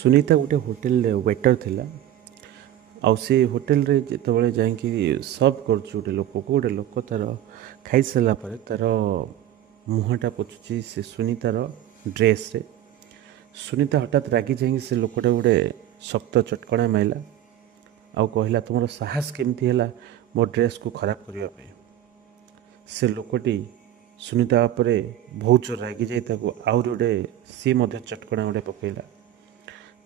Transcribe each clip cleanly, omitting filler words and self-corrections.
सुनीता गोटे hotel waiter थिला आउ से होटेल रे जेतेबेले जाइकी सर्व करछु गोटे लोक तार खाई सारा पर तार मुहटा पोछुची से सुनीतार ड्रेस रे। सुनीता हठात रागी जाइकी से लोकटा गोटे शक्त चटकणा माइला आउ कहला तुमर साहस केमती हैला मो ड्रेस को खराब करबा पे। से लोकटी सुनीता उपरे बहुत जोर रागी जाई ताको आउर गोटे सी मध्य चटकणा गोटे पकेला।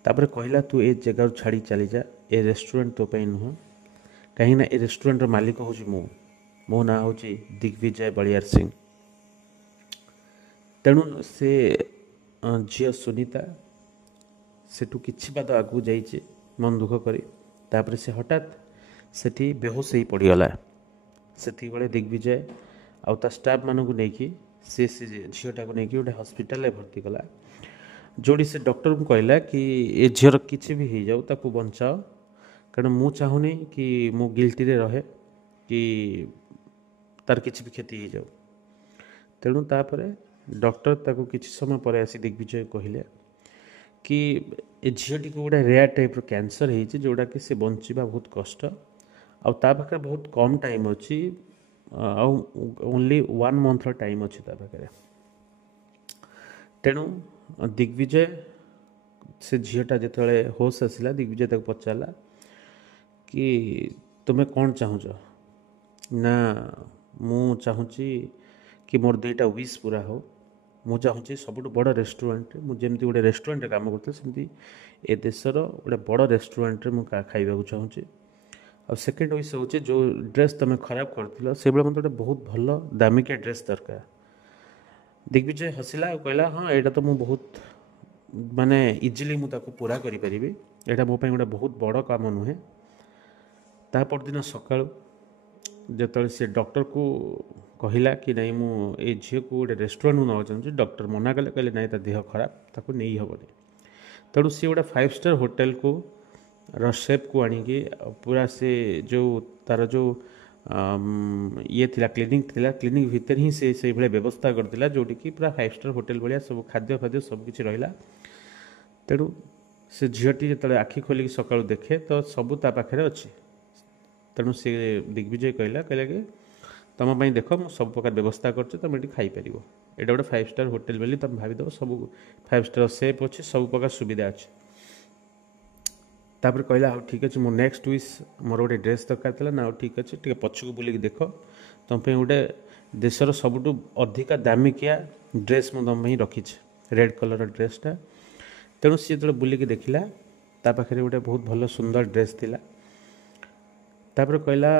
तापर कहला तू ए जगह छाड़ी चली जा, ए रेस्टोरेंट तो पे नुह कहीं ए रेस्टोरेंट मालिक हूँ मो ना हूँ दिग्विजय बलियार सिंह। तेणु से झील सुनीता सेठू किछि बाद आगू जाइए मन दुख करी। तापर से हठात सेठी बेहोश हो पड़गला। से दिग्विजय आउ ता स्टाफ मानू नहीं से झीटा को लेकिन गोटे हस्पिटाल भर्ती कला जोड़ी से डॉक्टर को कहला कि ए झीर किसी भी हो जाऊ ताकू बचाओ कारण मु चाहूनी कि मु गिल्टी रे रहे कि तार किसी भी क्षति हो जाऊ। तेणु तापर डॉक्टर ताकू किसी समय पर आसी दिग्विजय कहले कि ए झीटी को गोटे रेयर टाइप कैंसर होती जोड़ा कि से बंचवा बहुत कष्ट आखिर बहुत कम टाइम अच्छी ओनली 1 मंथ टाइम अच्छी पाखे। तेणु दिग्विजय से झीटा जिते होश आसला दिग्विजय ताको पचारा कि तुम्हें कौन चाहूच ना मु चाहूँगी कि मोर 2टा विश पूरा हो। मु चाहूँगी सबुठ बड़ रेस्टोरेंट मुझे गोटे रेस्टोरेंट काम करते सेमती ए देशर गोटे बड़ रेस्टोरेंट मुझे खाइबा चाहूँगी। और सेकेंड विश हूँ जो ड्रेस तुम खराब कर से मत गोटे बहुत भल दामिकिया ड्रेस दरकार। दिग्विजय हसिला और कहला हाँ यहाँ तो मुझे बहुत माने इजिली मुझे पूरा करी यहाँ मो गोटे बहुत बड़ काम नुहे। ता परदिन सका जो से डॉक्टर को कहला कि नहीं मुझे झील को गोटे रेस्टोरेंट को ना चाहूँगी डॉक्टर मना कले कहले नहीं ता देह खराब ताको नहीं हेनी। तेणु सी गोटे 5 स्टार होटेल को रसेप को आणिकी पूरा से जो तार जो ये थिला क्लिनिक भितर ही से भाई व्यवस्था करथिला जोटी कि पूरा 5 स्टार होटेल भाया सब खाद्य फाद्य सब किछि रहिला। तेणु से झीटी जो आखि खोलिक सकाळु देखे तो सबू ता पाखरे अच्छे। तेणु से दिग्विजय कहला कि तुम पाई देख मु सब प्रकार व्यवस्था करछे तुम ये खाईपर एटा गोटे 5 स्टार होटेल बोली तुम भाविदेव सब 5 स्टार सेफ अच्छे सब प्रकार सुविधा अच्छे। तापर कहला हाँ ठीक अच्छे मो नेक्स्ट विश मोर गोटे ड्रेस दरकार था ना ठीक अच्छे टे पछक बुलिक देख तुम गोटे देशर सबुठ अधिका दामिकिया ड्रेस मुझे तुम रखी रेड कलर ड्रेसटा। तेणु सी जो बुलिक देखला ता पाखे गोटे बहुत भल सुंदर ड्रेस थिला। तापर कहला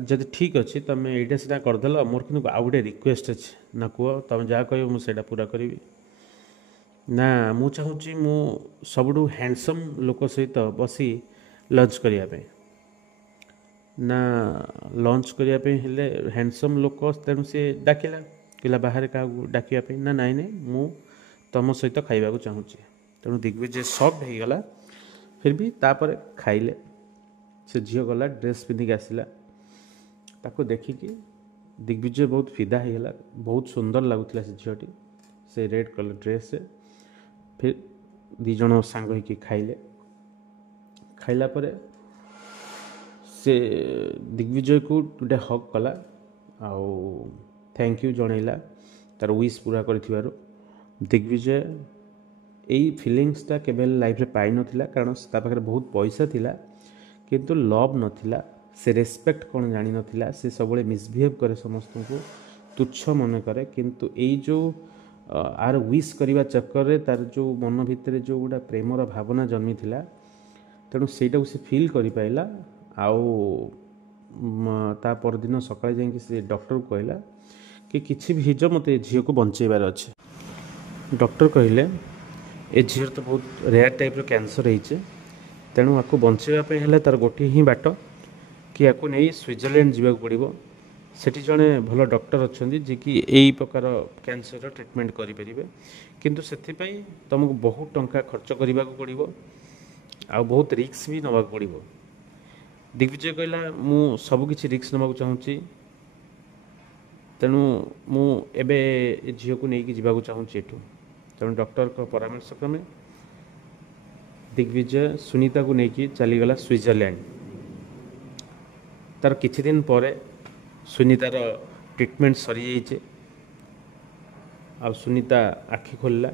जदि ठीक अच्छे तुम ये सीधा करदेल मोर कि आउ गोटे रिक्वेस्ट अच्छे ना कह तुम जहाँ कह मुझे पूरा करी ना मु चाहूँगी मु सबुठ हैंडसम लोक सहित बसी लंच करने ना लंच करने हेले हैंडसम लोक तेणु सी डाकिला कहला बाहर क्या डाकिया ना नाई नहीं मु तुम सहित खाइबा चाहूँगी। तेणु दिग्विजय सॉफ्ट हो गला फिर भी तापर खाइले से झील गला ड्रेस पिंधिक आसला ताको देखिकी दिग्विजय बहुत फिदा हो गला बहुत सुंदर लगुला से झीटी से रेड कलर ड्रेस से। फिर दी जन सांग होइकी खाइले खाइला परे से दिग्विजय को गोटे हक कला आउ थैंक यू जनइला तार विश पूरा कर। दिग्विजय यही फिलिंग्सटा केवल लाइफ रे पाई नथिला कारण ता पाखरे बहुत पैसा थिला किंतु लव नथिला से रेस्पेक्ट कौन जानी नथिला से सब मिसबिहेव करे समस्त को तुच्छ मन करे किंतु यही जो आर विश करने चक्कर रे तार जो मन भितर जो गोटा प्रेमर भावना जन्मी थिला तेणु सेटा से फिल कर पाइला। आउ ता परदिन सकाळे जाइए से डॉक्टर को कहला कि किछि भी हिजो मते झील को बंचेबार अच्छे। डॉक्टर कहले ए झील तो बहुत रेयर टाइप कैंसर होइछे तेणु आपको बंचेवाई हेले तार गोटे ही बाट कि आपको नहीं स्विट्जरलैंड जावाक पड़ो सेठी जड़े भल डॉक्टर अच्छा जी कि यही प्रकार कैंसर ट्रिटमेंट करेंगे किंतु से तुमको बहुत टंका खर्च करने को पड़ो आ बहुत रिक्स भी नवा पड़ो। दिग्विजय कहला मु सबकि रिक्स नवा चाहूँगी तेणु मुझे झील को लेकिन जावाक चाहूँगी एठू। तेणु डॉक्टर को परामर्श क्रमे दिग्विजय सुनीता को लेकिन चलीगला स्विट्जरलैंड। तार किछि दिन पर सुनीतार ट्रिटमेंट सरी जाइए। आ सुनीता आखि खोलला,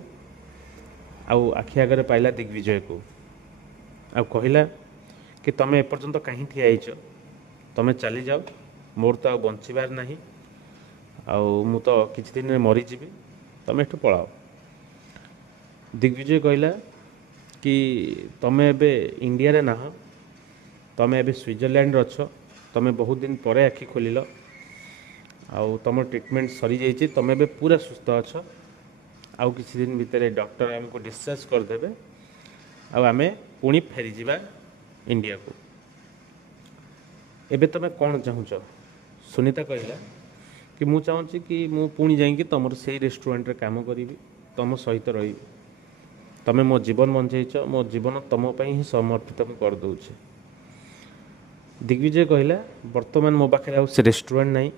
आखि आगे पाइला दिग्विजय को, आ कहला कि तमें एपर्यंत कहीं ठिया होइछ, तमें चली जाओ, मोर तो बंचबार नहीं, मु तो किछि दिन में मरीजी, तमें एठू पलाओ। दिग्विजय कहला कि तमें एबे इंडिया रे नाह, तमें एबे स्विट्जरलैंड अच्छ, तमें बहुत दिन पर आखि खोलिल, तुम ट्रिटमेंट सरी जाइए, तुम एबे पूरा सुस्थ अच्छ। आउ किछि दिन भितर डॉक्टर आमको डिस्चार्ज करदेबे, आमे पुणी फेरी जिबा इंडिया को। एबे तमें कौन चाहूच? सुनीता कहला कि मु चाहूँगी कि मु पुणी जाइए तुम से रेस्टोरेंट रे काम करी, तुम सहित रही, तमें मो जीवन बंचेच, मो जीवन तुम पे ही समर्पित मु कर दूचे। दिग्विजय कहला वर्तमान मो पाखे आउ से रेस्टोरेंट नहीं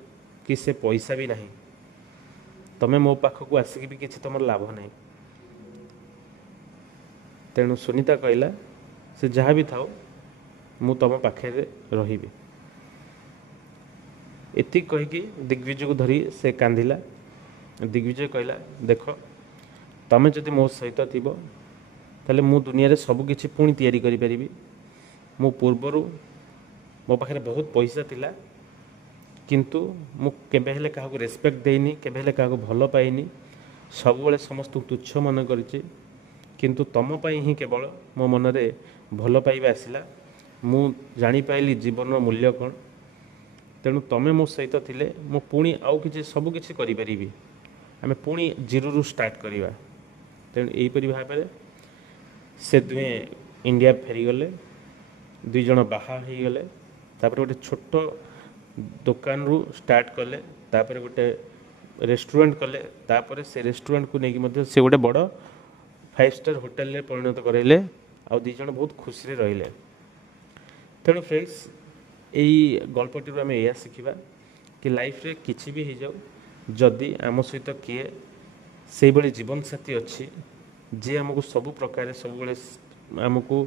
कि से पैसा भी नहीं, तमें मो पाखक आसिक भी किसी तुम लाभ नहीं। तेणु सुनीता कहला से जहाँ भी थाओ मु तुम पाखे रही। एति कहीकि दिग्विजय को धरी से कांदिला। दिग्विजय कहला देख, तमें जदि मो सहित थीब ताले मु दुनिया रे सब किछि पुणी तैयारी करि परिबी। मु पूर्वरु मो पाखे बहुत पैसा थिला, किंतु मु केबे हेले काहाको रेस्पेक्ट देइनी, केबे हेले काहाको भलो पाइनी, सब बेले समस्त तुच्छ मन करिछि। किंतु तम पई ही केवल मो मन रे भलो पाइबा आसिला, मु जानि पाइली जीवन मूल्य कोन। तेणु तमें मो सहित थिले मु पुणी आउ किछि सब किछि करि परिबी, आमे पुणी जीरो रु स्टार्ट करिवा। तेणु एहीपरि भाबरे से दुए इंडिया फेरी गले, दुई जन बाहा हो गले, तापर गोटे छोट दुकान रु स्टार्ट कले, तापर गोटे रेस्टोरेंट कले, तापर से रेस्टोरेंट को लेकिन मध्य से गोटे बड़ 5 स्टार होटल रे परिणत करैले, आ दुई जन बहुत खुशी रे रहिले। तेणु फ्रेंड्स यही गल्पटी आम या शिखा कि लाइफ रे किछि भी हो जाऊ, जदि आम सहित किए से बड़ी जीवन साथी अच्छी जी आमको सबु प्रकार सब आमको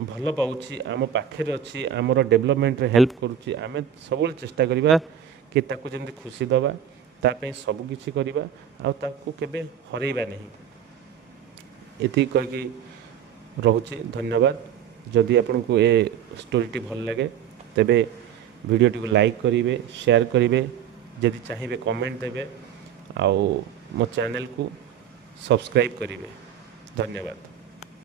भल पाऊँच, आम पाखे अच्छी, आमर डेवलपमेंट रे हेल्प करुच्ची, आम सब चेष्टा करवा कि ताकू जमी खुशी दवा, तापे सबकि करवा, आउ केबे हरैबा नहीं। एति कहीकि रोचे। धन्यवाद। जदि आपन को ए स्टोरीटी भल लगे तेबे वीडियोटी को लाइक करेंगे, शेयर करेंगे, जदि चाहिए कमेंट देवे, आउ मो चैनल को सब्सक्राइब करेंगे। धन्यवाद।